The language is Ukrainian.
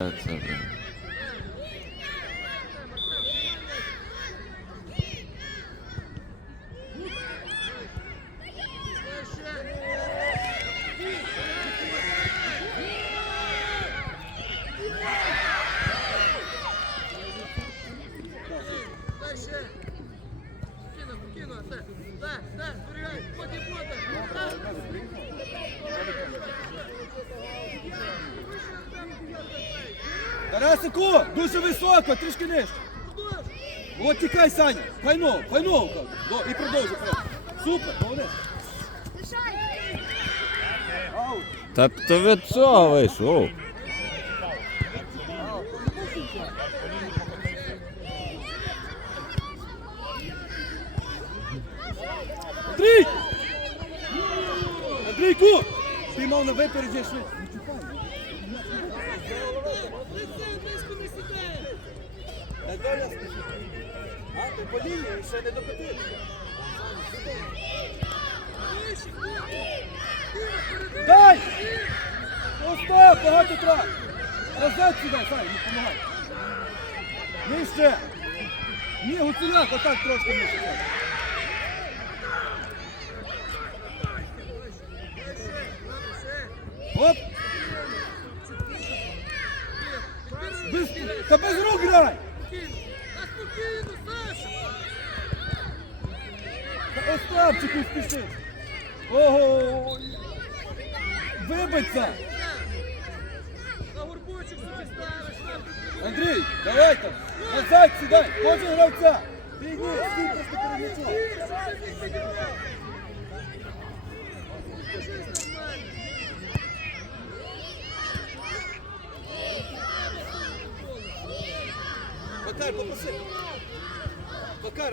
That's okay. Тарасику, дуже високо, трішки нижче. От тікай, Саня. Файно, файно. І продовжуй. Супер, молодець. Та то від цього вийшов. Андрій! Андрійку! Ти мав на випереді швидше. Не чіпай. Доля скажи. А, ти по лінії ще не докотив. Дай! Остап, багато трав! Назад сюди, Сай, не помагай. Нижче! Ні, гуцуляк, отак трошки нижче. Оп! Та без рук грай! Остапчику спіши! Ого! Вибиться! На горбочок собі ставиш, Андрій, давай там! Назад сідай! Кожен гравця! Бігні, стій просто перед Bakar babası. Bakar